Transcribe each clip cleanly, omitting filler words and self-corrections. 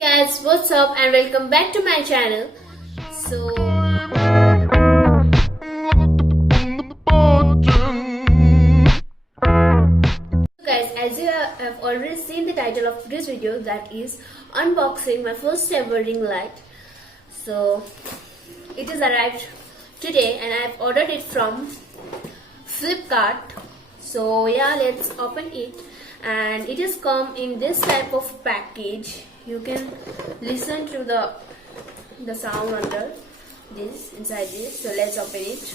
Guys, what's up and welcome back to my channel. So guys, as you have already seen the title of today's video, that is unboxing my first ever ring light. So it is arrived today and I have ordered it from Flipkart. So yeah, let's open it, and it has come in this type of package. You can listen to the sound under this, inside this. So let's open it,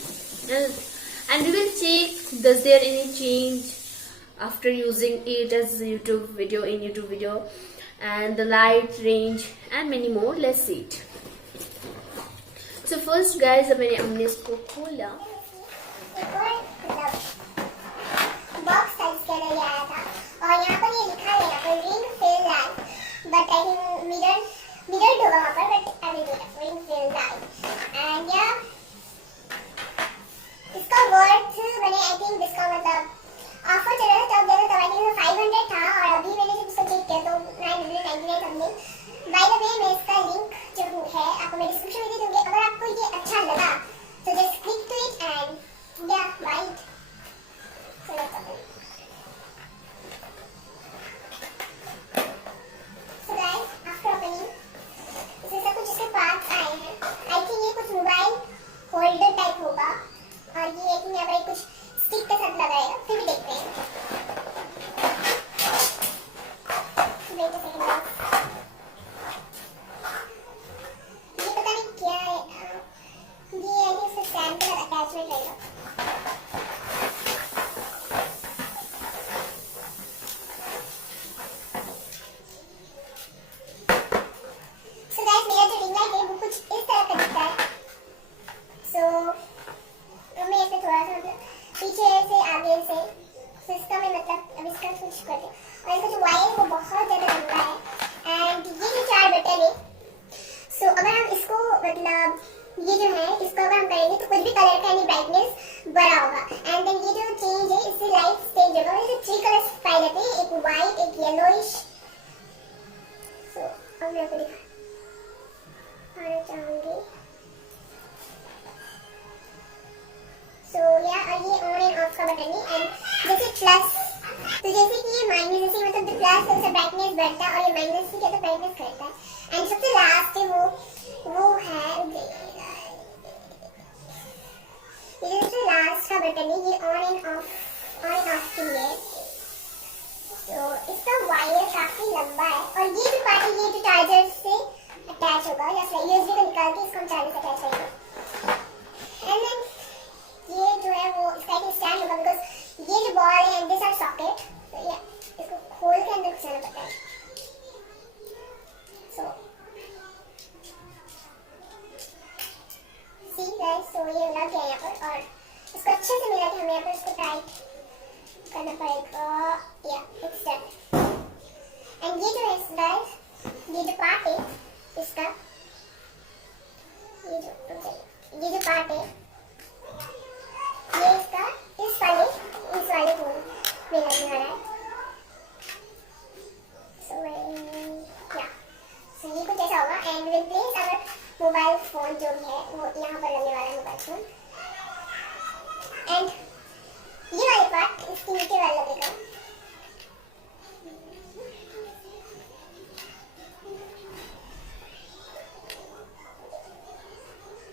and we will check does there any change after using it as YouTube video, and the light range and many more. Let's see it. So first guys, हमने इसको खोला. Box size के अंदर आया था और यहाँ पर ये लिखा है यहाँ पर ring fail light, but I think mirror होगा वहाँ पर, but I will do that ring fail light. And या इसका वर्थ मैंने आई थिंक इसका मतलब ऑफर चल रहा था तब आई थिंक 500 था और अभी मैंने जब इसको चेक किया तो 999 समथिंग. बाय द वे मैं इसका लिंक जो है आपको मैं डिस्क्रिप्शन में दे दूंगी. अगर आपको ये अच्छा लगा तो just click to it and या buy it. So let's open it. So guys, after opening, इसमें सब कुछ इसके पार्ट्स आए हैं. I think ये कुछ मोबाइल होल्डर टाइप होगा और ये आई थिंक यहाँ पर कुछ स्टिक के साथ लगाएगा. फिर भी देखते हैं. Wait a second guys. ये पता नहीं क्या है. ये आई थिंक इसका स्टैंड के साथ अटैचमेंट रहेगा. पीछे से आगे से सिस्टम में मतलब अब इसका स्विच करते हैं. और इसका जो वायर है वो बहुत ज़्यादा लंबा है एंड ये जो 4 बटन है. सो अगर हम इसको मतलब ये जो है इसको अगर हम करेंगे तो कुछ भी कलर का यानी ब्राइटनेस बड़ा होगा. एंड देन ये जो चेंज है इससे लाइट चेंज होगा. और इसे 3 कलर्स पाए जाते हैं, एक वाइट, एक येलोइश. सो अब मैं आपको दिखाना चाहूँगी. सो या और ये ऑन एंड ऑफ का बटन है. एंड जैसे प्लस तो जैसे कि ये माइनस, जैसे मतलब जो प्लस है उससे ब्राइटनेस बढ़ता है और ये माइनस से क्या तो ब्राइटनेस घटता है. एंड सबसे लास्ट है वो है ये सबसे लास्ट का बटन है. ये ऑन एंड ऑफ के लिए. तो इसका वायर काफी लंबा है और ये जो पार्ट है ये जो चार्जर से अटैच होगा या यूएसबी को निकाल के इसको हम चार्जर से अटैच करेंगे. एंड देन ये जो है वो इसका एक स्टैंड होगा बिकॉज ये जो बॉल है एंड दिस आर सॉकेट. तो ये इसको खोल के अंदर घुसाना पड़ता है. सो सी गाइस, सो ये लग गया यहाँ पर और इसको अच्छे से मिला के हमें यहाँ पर इसको टाइट करना पड़ेगा. या इट्स डन. एंड ये जो है गाइस, ये जो पार्ट है इसका, ये जो पार्ट है ये इसका इस वाले फोन में लगने वाला है. सो या सो ये कुछ ऐसा होगा. And will place our mobile phone जो भी है वो यहाँ पर लगने वाला है मोबाइल फोन. एंड ये वाले पार्ट इसके नीचे वाला लगेगा.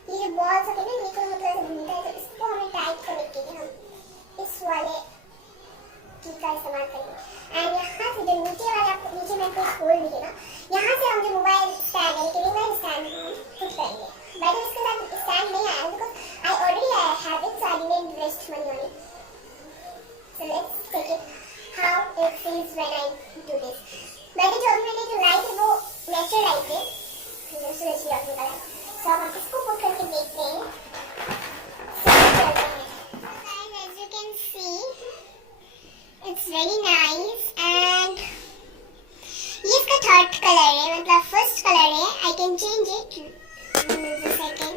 ये जो बॉल्स होते हैं ना ये तो मतलब घूमता है, तो इसको हमें टाइट करने के लिए हम इस वाले की का इस्तेमाल करेंगे. एंड यहाँ से जो नीचे वाला आपको नीचे में कोई होल दिखेगा, यहाँ से हम जो मोबाइल स्टैंड है कि मोबाइल स्टैंड फिट करेंगे. बाय द वे इसके साथ स्टैंड नहीं आया because I already have it, so I didn't invest money on it. So let's take it how it feels when I do this. मैंने जो अभी मैंने जो लाइट है वो नेचुरल लाइट है, जो सूरज की रोशनी का है. तो हम इसको पुट करके देखते हैं. As you can see, it's very nice and ये इसका थर्ड कलर है, मतलब फर्स्ट कलर है. I can change it in a second.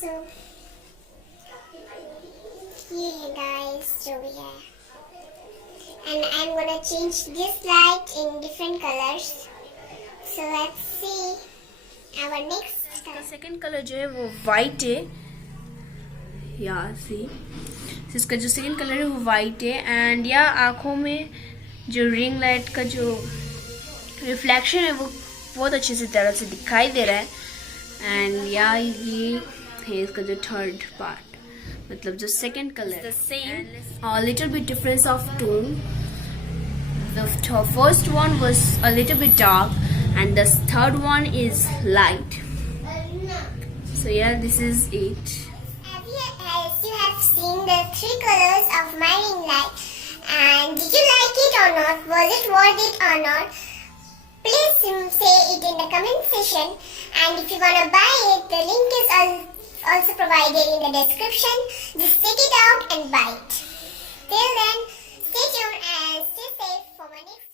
So ये है guys जो भी है. And I'm gonna change this light in different colors. So let's see our next इसका color. सेकंड कलर जो है वो वाइट है, या सी इसका जो सेकंड कलर है वो वाइट है। एंड या आँखों में जो रिंग लाइट का जो रिफ्लेक्शन है वो बहुत अच्छे से तरह से दिखाई दे रहा है। एंड या ये है इसका जो थर्ड पार्ट, मतलब जो second colour, the same little bit difference of tone. The first one was a little bit dark and the third one is light. So yeah, this is it. As you have seen the 3 colors of my ring light, and did you like it or not? Was it worth it or not? Please say it in the comment section. And if you want to buy it, the link is also provided in the description. Just check it out and buy it. Till then, stay tuned and stay safe for my next